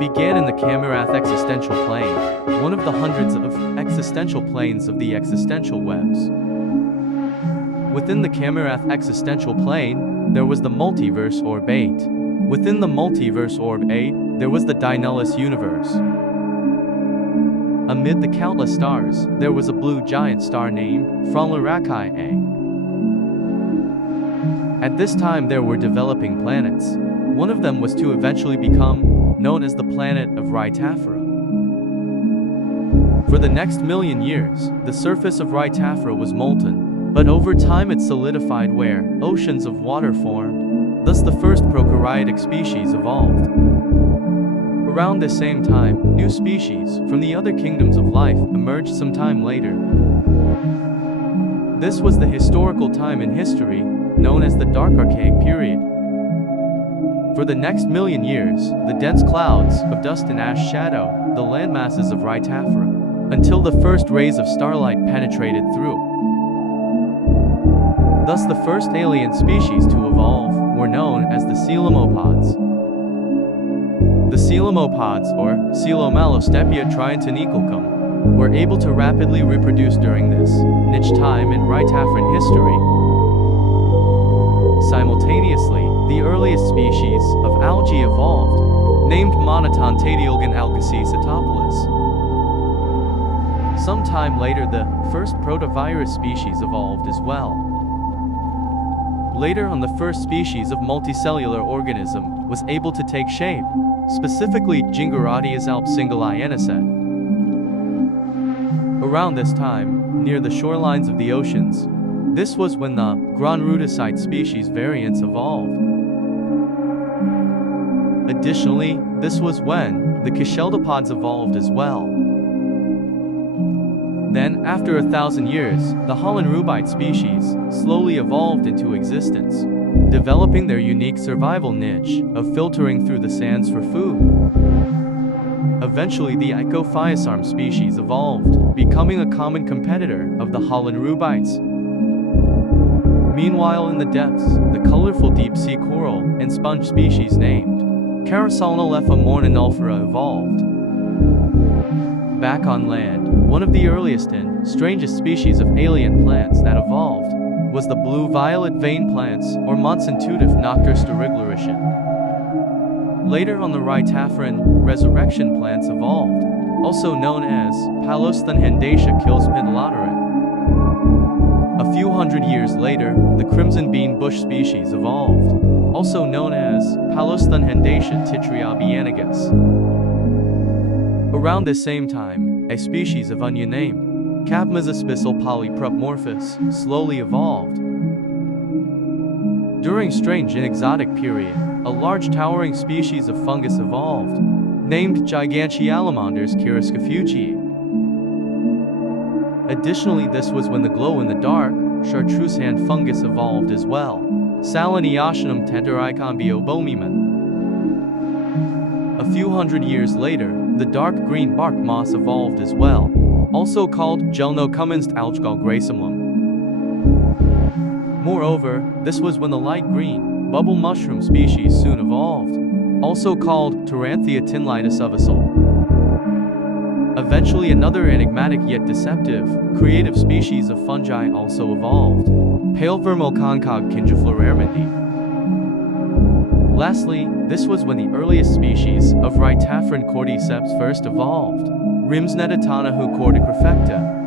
began in the Kamira existential plane, one of the hundreds of existential planes of the existential webs. Within the Kamira existential plane, there was the multiverse orb 8. Within the multiverse orb 8, there was the Dinellus universe. Amid the countless stars, there was a blue giant star named Fralarakai A. At this time there were developing planets. One of them was to eventually become known as the planet of Rhytafra. For the next million years, the surface of Rhytafra was molten, but over time it solidified where oceans of water formed. Thus the first prokaryotic species evolved. Around this same time, new species from the other kingdoms of life emerged some time later. This was the historical time in history known as the Dark Archaic period. For the next million years, the dense clouds of dust and ash shadowed the landmasses of Rhytafra, until the first rays of starlight penetrated through. Thus the first alien species to evolve were known as the coelomopods. The coelomopods, or Coelomalostepia triantonicalcum, were able to rapidly reproduce during this niche time in Rhytafran history. Simultaneously, the earliest species of algae evolved, named Monotontadiolgan algae cytopolis. Sometime later the first protovirus species evolved as well. Later on the first species of multicellular organism was able to take shape, specifically Gingoradias alpsinguli aniset. Around this time, near the shorelines of the oceans, this was when the Gronrudicite species variants evolved. Additionally, this was when the Cacheldopods evolved as well. Then, after 1,000 years, the Hollandrubite species slowly evolved into existence, developing their unique survival niche of filtering through the sands for food. Eventually, the Icophyosarm species evolved, becoming a common competitor of the Hollandrubites. Meanwhile, in the depths, the colorful deep-sea coral and sponge species named Carasalnolepha morninulfera evolved. Back on land, one of the earliest and strangest species of alien plants that evolved was the blue-violet vein plants, or Monsantutif noctursteriglarishin. Later on, the Rhytafran resurrection plants evolved, also known as Palosthanhendacia kilspindulateran. A few hundred years later, the crimson bean bush species evolved, also known as Palosthanhendacia titriabianagus. Around this same time, a species of onion named Capmazospisal polyprupmorphus slowly evolved. During strange and exotic period, a large towering species of fungus evolved, named Gigantialamanders chiriscofuchii. Additionally, this was when the glow-in-the-dark chartreuse hand fungus evolved as well, Saliniationum tentericombiobomimon. A few hundred years later, the dark green bark moss evolved as well, also called Gelnocumenst algalgracemlum. Moreover, this was when the light green bubble mushroom species soon evolved, also called Taranthia tinlitis uvasol. Eventually, another enigmatic yet deceptive, creative species of fungi also evolved, Palevermoconcog kingiflorarmandi. Lastly, this was when the earliest species of Rhytafran cordyceps first evolved, Rhimsnetatanahu cordycrefecta.